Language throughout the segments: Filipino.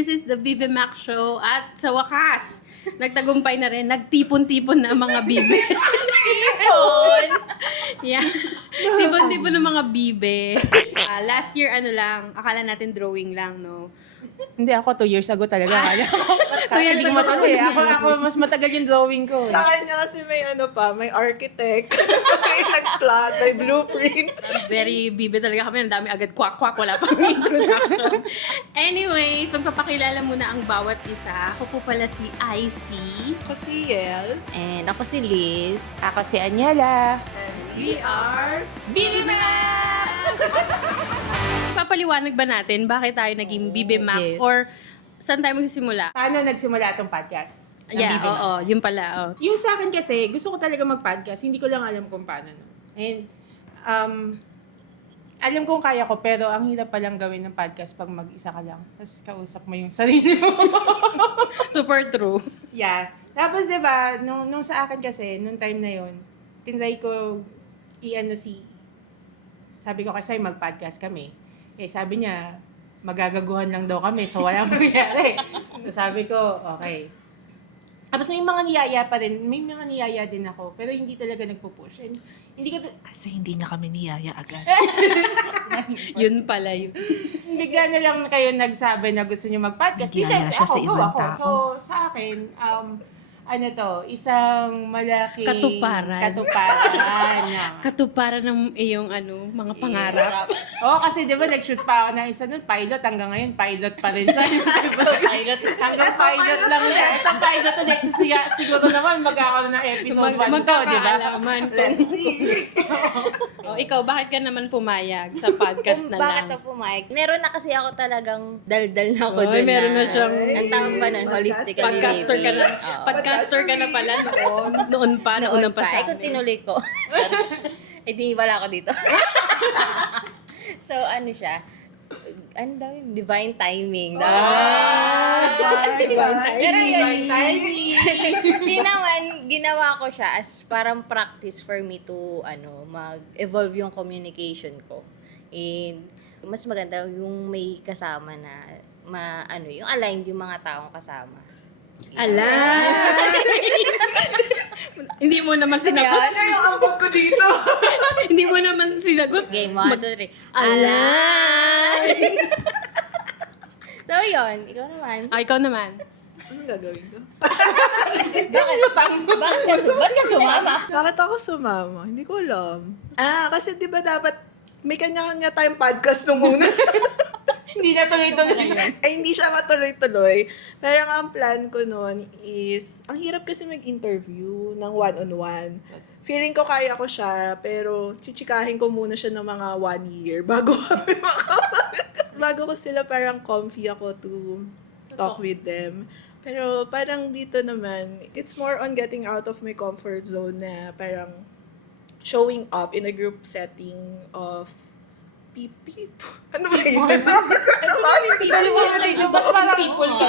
This is the Bibe Mac Show at sa wakas, nagtagumpay na rin, nagtipon-tipon na ang mga bibe. Tipon? Yeah. Tipon-tipon ng mga bibe. Last year, akala natin drawing lang, no? Hindi, ako 2 years ago talaga. So, yan Hindi siya ko matuloy. Ako mas matagal yung drawing ko. Sa kanya kasi may architect, may nag-plot, may blueprint. Very bibe talaga kami. Ang dami agad kwak-kwak. Wala pang introduction. Anyways, magpapakilala muna ang bawat isa. Ako po pala si IC. Ako si Yel. And ako si Liz. Ako si Anyela. And we are Bibi Max! Papaliwanag ba natin bakit tayo naging Bibe Max? yes. Or saan tayo magsisimula? Paano nagsimula itong podcast? ng Yeah, Bibi Max? oo. Yun pala. Oh. Yung sa akin kasi, gusto ko talaga mag-podcast. Hindi ko lang alam kung paano. No? And, alam kong kaya ko, pero ang hirap palang gawin ng podcast pag mag-isa ka lang. Tapos kausap mo yung sarili mo. Super true. Yeah. Tapos, di ba, nung sa akin kasi, nung time na yon, tinry ko sabi ko kasi mag-podcast kami. Eh, sabi niya, magagaguhan lang daw kami, so walang mangyari. So, sabi ko, okay. Tapos may mga niyaya pa rin, may mga niyaya din ako, pero hindi talaga nagpo-push. And hindi ko, Kasi hindi niya kami niyaya agad. Yun pala yun. bigla na lang kayo nagsabi na gusto niyo mag-podcast. Di, Nagyaya syempre, siya sa go ibang ako. tao. So, sa akin, isang malaking... Katuparan. Katuparan ng iyong mga pangarap. Oo, kasi di ba nag-shoot pa ako ng isa nun, pilot, hanggang ngayon, pilot pa rin siya. Hanggang pilot lang yan. Ito pilot ulit, siguro naman magkakaroon ng episode 1 to, di ba? Magkakaalaman. Let's see. O, ikaw, bakit ka naman pumayag sa podcast na Bakit lang? ako pumayag? Meron na kasi ako talagang daldal na ako Ay, dun meron na siyang... Ang tawag pa nun, holistically Podcaster ka na. living. Oo. Podcaster ka na pala noon. Noon pa, nauna pa Ay, sa kung amin. tinuloy ko. Eh, di wala ako dito. So, ano siya? Ano daw yun? Divine timing. Pero yun, yun naman, ginawa ko siya as parang practice for me to, mag-evolve yung communication ko. And, mas maganda yung may kasama na, yung aligned yung mga taong kasama. Ala! Hindi mo naman sinagot. Ano yung ambag ko dito? Hindi mo naman sinagot. Game 1, 2, 3. Ala! So, yun. Ikaw naman. Ikaw naman. Anong gagawin ko? Ba't ka sumama? Bakit ako sumama? Hindi ko alam. Kasi di ba dapat may kanya-kanya tayong podcast nung una. Hindi na tuloy-tuloy. Ay, hindi siya matuloy-tuloy. Pero ang plan ko noon is, ang hirap kasi mag-interview ng one-on-one. Feeling ko kaya ko siya, pero chichikahin ko muna siya ng mga 1 year bago kami bago ko sila parang comfy ako to talk with them. Pero parang dito naman, it's more on getting out of my comfort zone na parang showing up in a group setting of people. Ano ba yun? People ka.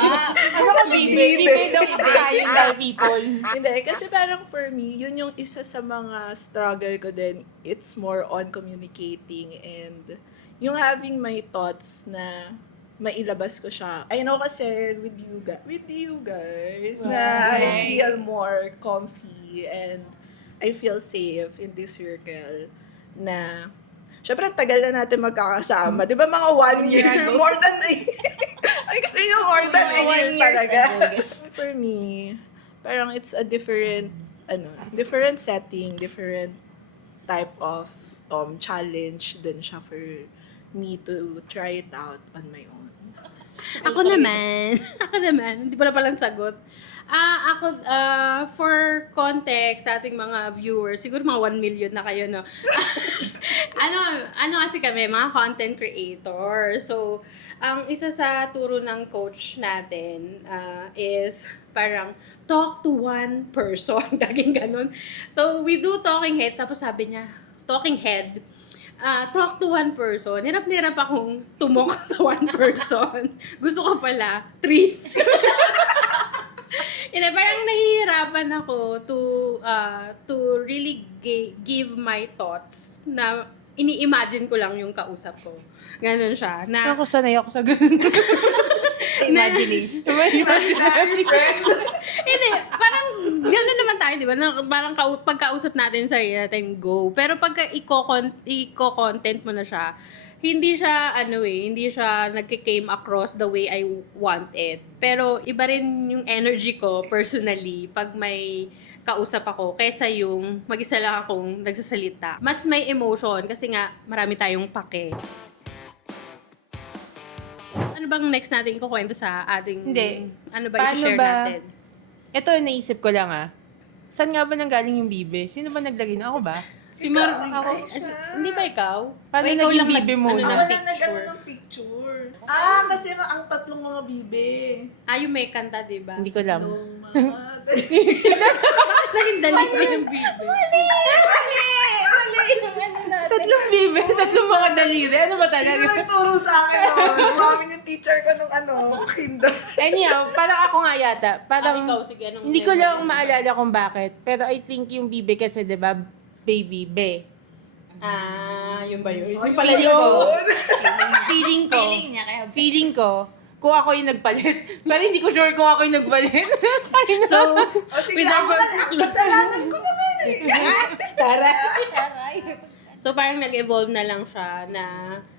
Ano ka, baby? Baby daw kasi tayo daw, people. Hindi, kasi parang for me, yun yung isa sa mga struggle ko din. It's more on communicating and yung having my thoughts na mailabas ko siya. I know kasi with you guys na I feel more comfy and I feel safe in this circle na syempre, tagal na natin magkakasama. Di ba mga 1 year? More than a year. Ay, kasi yung more than a year 1 years talaga. ago. For me, parang it's a different setting, different type of challenge din siya for me to try it out on my own. Ako naman. Hindi pala palang sagot. For context sa ating mga viewers, siguro mga 1 million na kayo, no? ano kasi kami, mga content creator. So, ang isa sa turo ng coach natin is parang talk to one person. Laging ganun. So, we do talking heads. Tapos sabi niya, talking head, talk to one person. Hirap na hirap akong tumok sa one person. Gusto ko pala, 3. Hindi, parang nahihirapan ako to really give my thoughts na ini-imagine ko lang yung kausap ko. Ganon siya. Na, Ako sanay ako sa ganun. Imagination. Hindi, parang gano'n naman tayo, di ba? Parang pagkausap natin sa sarili natin, go. Pero pagka i-content mo na siya, hindi siya, hindi siya nagki-came across the way I want it. Pero iba rin yung energy ko, personally, pag may kausap ako, kesa yung mag-isa lang akong nagsasalita. Mas may emotion, kasi nga, marami tayong pake. Ano bang next natin ikukwento sa ating... Hindi. Ano ba Paano i-share ba? natin? Ito, naisip ko lang Saan nga ba nanggaling yung bibe? Sino ba naglagay na? Ako ba? Si Mar... Ikaw, Ako, Aisha. hindi ba ikaw? Paano O ikaw naging lang bibe mo? ano, Ako ng lang picture? nag-ano ng picture. Kasi ang tatlong mga bibe. Yung may kanta, diba? Hindi ko alam. Nung mga... Naging dali ko yung bibe. Mali yung ano natin. Tatlong bibe, tatlong mga daliri. Ano ba Sino talaga? nagturo sa akin nun? Umamin yung teacher ko nung kinder. Anyhow, parang ako nga yata. Parang, Ikaw, sige, anong hindi ko memory lang mo? maalala kung bakit. Pero I think yung bibe kasi, di ba, baby, be. Yun ba yun? Ay, Yung pala feeling yun. ko. Feeling ko. Feeling niya, kaya Feeling ko, kung ako yung nagpalit. Pero hindi ko sure kung ako yung nagpalit. So, O sige, without ako lang. Ang kasalanan ko naman Tara. Taray. So, parang nag-evolve na lang siya na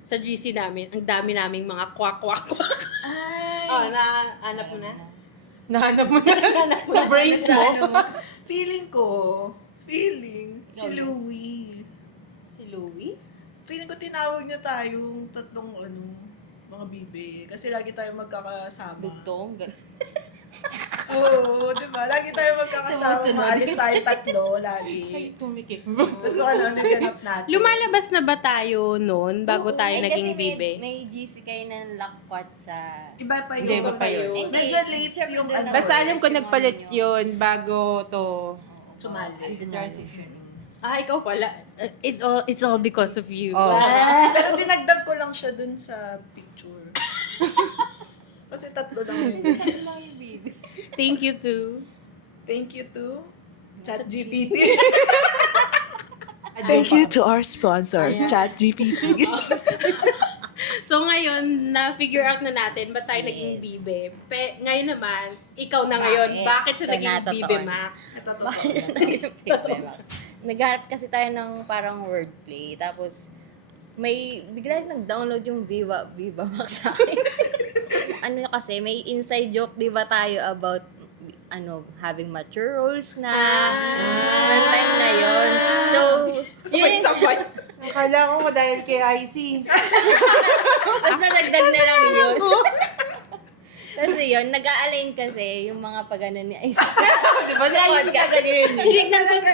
sa GC namin, ang dami naming mga kwak-kwak-kwak. Ay. Nahanap mo na? Nahanap mo na sa brains mo. Feeling ko, si Louie. Si Louie? Feeling ko tinawag niya tayong tatlong mga bibe. Kasi lagi tayo magkakasama. Dugtong. Oo, di ba? Lagi tayo magkakasama. Sumusunod. Maalis tayo tatlo, lagi. Ay, tumikit. Tapos kung ano ganap natin. Lumalabas na ba tayo noon bago tayo naging bibe? May GC kayo ng lakwat siya. Iba pa yun. Hindi, iba pa yun. Hindi, Medyo late teacher yung din ako. Basta alam ko Yung nagpalit ano nyo. yun bago to. Sumali. The transition. Ikaw pala. It's all because of you. Oh. Pero dinagdag ko lang siya dun sa picture. Kasi tatlo lang yun. Thank you too. Thank you to ChatGPT. Thank you to our sponsor, ChatGPT. So ngayon, na-figure out na natin ba't tayo naging bibe. Ngayon naman, ikaw na ngayon, bakit siya Ito naging na, bibe, totoo. Max? Ito totoo. Nagharap kasi tayo ng parang wordplay. Tapos, bigla nag-download yung Viva Max sa akin. Kasi, may inside joke, di ba tayo about, having mature roles na. Ng time na yun. So, yun. Akala ko dahil kay IC. Tapos nadagdag na lang yun. Tapos yun, nag-a-align kasi yung mga pagano ni Ice. Di ba? Sa IC podcast. talaga yun.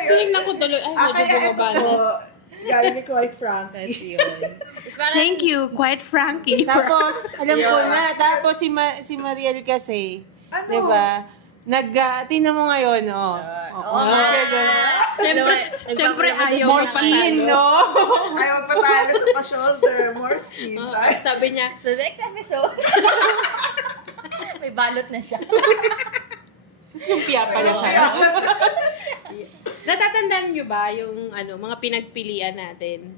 Tinignan ko tuloy. Ay, medyo Kaya ito bumaba na. po, galing ni Quite Tapos Frankie. yun. Tapos parang, Thank you, quite Frankie. Tapos, alam ko na. Tapos si Mariel kasi, Ano? di ba? Tingnan mo ngayon, Oo Oo, nga. pero, Siyempre, ayaw more mo skin, patalo. no? Ayaw magpatalo sa pa-shoulder. More skin. Sabi niya, so next episode, may balot na siya. Yung piya pala siya. natatandaan niyo ba yung mga pinagpilian natin?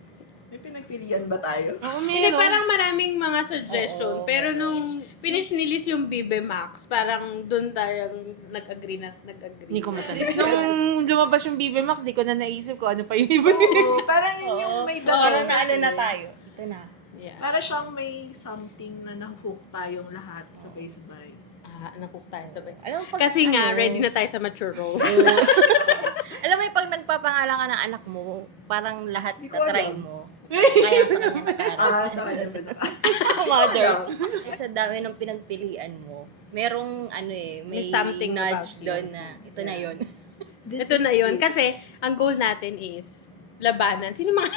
May pinagpilian ba tayo? Hindi, parang maraming mga suggestion. Oo, pero nung finish nilis yung Bibe Max, parang doon tayong nag-agree. Hindi ko matanda. Nung lumabas yung BB Max, di ko na naisip ko ano pa yung iba. Oo, parang yun yung may dato. Parang kasi. na tayo. Ito na. Yeah. Para siyang may something na na-hook tayong lahat sabay-sabay. Nakook tayo sabay. Alam mo, pag, Kasi nga, ready na tayo sa mature roles. Alam mo, pag nagpapangalan ka ng anak mo, parang lahat Di ko na-try alam. mo. Kaya sa kanya nakaroon. Sa kanya ba? Mothers. Sa dami ng pinagpilian mo, merong May something nudge about doon na ito na yun. Ito na yun. Kasi, ang goal natin is labanan. Sino mga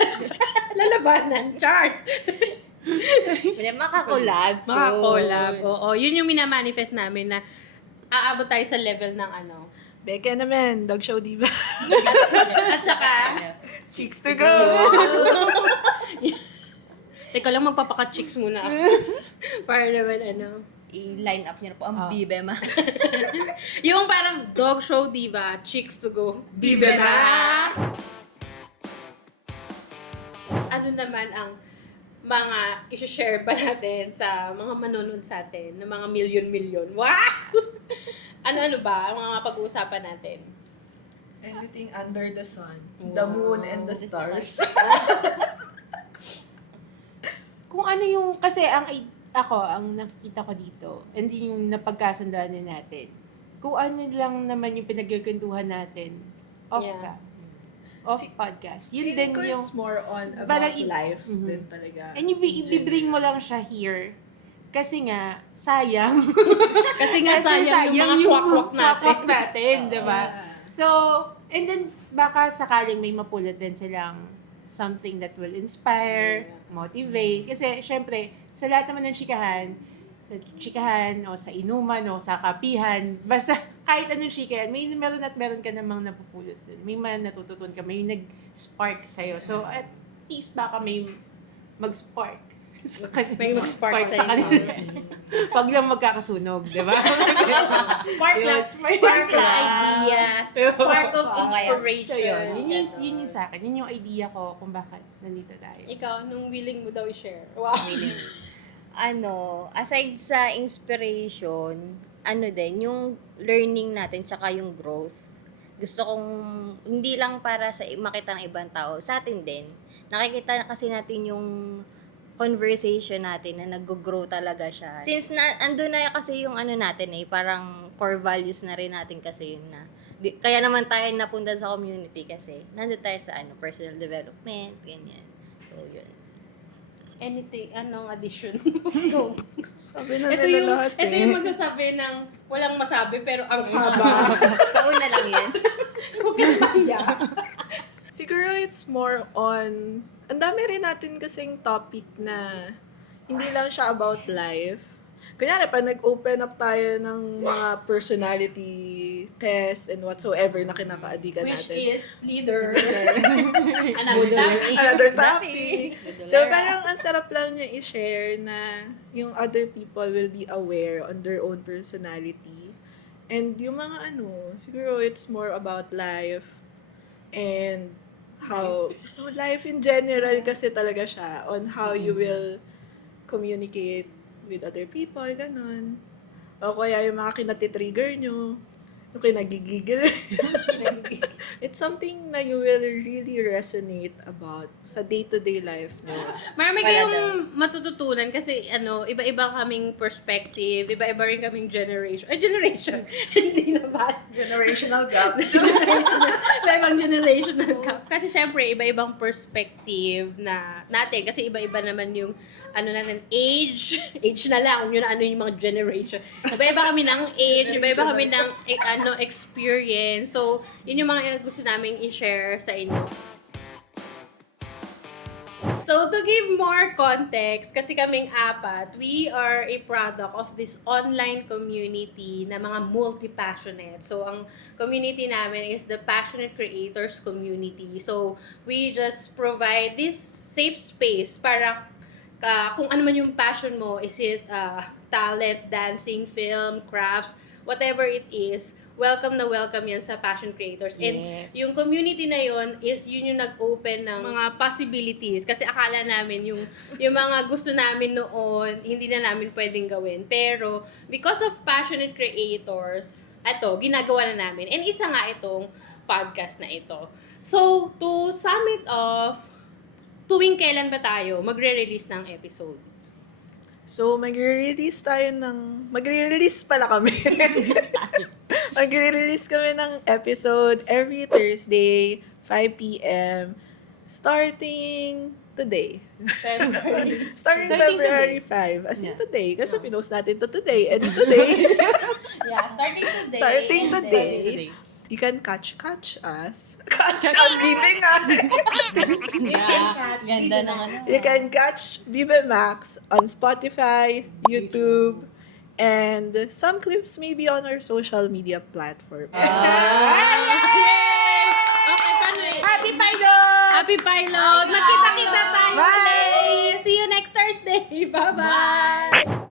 lalabanan? Charles! Makakolab. Makakolab. Oo. Yun yung minamanifest namin na aabot tayo sa level ng Beke naman, dog show diba? At saka, Chicks to go! teka lang, magpapaka-chicks muna ako. Para naman I-line up niyo na po ang Bibe Max. yung parang dog show diva, chicks to go, Bibe bibe Max! Ano naman ang mga i-share ba natin sa mga manonood sa atin ng mga milyon-milyon? Wow! Ano-ano ba ang mga pag-uusapan natin? Anything under the sun. The moon and the stars. Kung ano yung, kasi ang nakikita ko dito, hindi yung napagkasundaan na natin. Kung ano lang naman yung pinagkikwentuhan natin, off Yeah. ka. Off Si- podcast. Yun Feeling din ko yung, it's more on about Parang life Mhm. din talaga. and ibibring mo lang siya here. Kasi nga, sayang. Kasi nga sayang yung mga kwak-kwak natin. kwak-kwak natin, di ba? Yeah. So, and then, baka sakaling may mapulot din silang something that will inspire, motivate. Kasi, syempre, sa lahat naman ng chikahan, o sa inuman, o sa kapihan, basta kahit anong chikahan, meron at meron ka namang napupulot dun. May natututunan ka, may nag-spark sa'yo. So, at least baka may mag-spark. Sa May mag-spark sa sa'yo. kanila. Pag lang magkakasunog, di ba? Spark lang. Yes, Spark lang ideas. Spark of Okay. inspiration. So, yun yung sa akin. Yun yung idea ko kung bakit nandito tayo. Ikaw, nung willing mo daw i-share. Wow. Aside sa inspiration, din, yung learning natin, tsaka yung growth. Gusto kong, hindi lang para sa makita ng ibang tao, sa atin din. Nakikita kasi natin yung conversation natin na nag-grow talaga siya. Since ando na kasi yung natin parang core values na rin natin kasi yun na. Kaya naman tayo napunta sa community kasi nandun tayo sa personal development, ganyan. So, yun. Anything, anong addition? Go. Sabi na Ito nila yung, lahat ito yung magsasabi ng walang masabi pero ang haba. Kauna lang yan. Huwag ka mahiya. Siguro it's more on, ang dami rin natin kasing topic na hindi lang siya about life. Kunyari, pag nag-open up tayo ng mga personality test and whatsoever na kinakaadikan Which natin. is leader. Another topic. Another topic. So, parang ang sarap lang niya i-share na yung other people will be aware on their own personality. And yung mga siguro it's more about life and how life in general kasi talaga siya on how you will communicate with other people, ganun. O kaya yung mga kinatitrigger nyo, yung kinagigigil. It's something na you will really resonate about sa day-to-day life nyo. Marami Wala kayong matututunan kasi iba-iba kaming perspective, iba-iba rin kaming generation. Generation. Hindi na ba? Generational gap. Iba-ibang generational gap. Kasi syempre, iba-ibang perspective na natin. Kasi iba-iba naman yung natin, age na lang, yun yung mga generation. Iba-iba kami ng age, iba-iba kami ng experience. So, yun yung mga gusto naming i-share sa inyo. So, to give more context, kasi kaming apat, we are a product of this online community na mga multi-passionate. So, ang community namin is the Passionate Creators Community. So, we just provide this safe space para kung ano man yung passion mo, is it talent, dancing, film, crafts, whatever it is, welcome na welcome yan sa Passion Creators. And Yes. yung community na yun is yun yung nag-open ng mga possibilities. Kasi akala namin yung mga gusto namin noon, hindi na namin pwedeng gawin. Pero because of Passionate Creators, ginagawa na namin. And isa nga itong podcast na ito. So, to sum it off, tuwing kailan ba tayo magre-release ng episode? So, magre-release pala kami. Magre-release kami ng episode every Thursday, 5 p.m. Starting today. February. Starting Starting February 5. As in Yeah. today. Kasi pinost natin to today. And today, Yeah, starting today. Starting and then- today. you can catch us. Catch us, Bibe nga. Yeah, ganda naman. You can catch Bibe Max on Spotify, YouTube, and some clips maybe on our social media platform. Okay, paano eh? Happy pilot! Happy pilot! Magkita-kita tayo Bye! ulit! See you next Thursday! Bye-bye!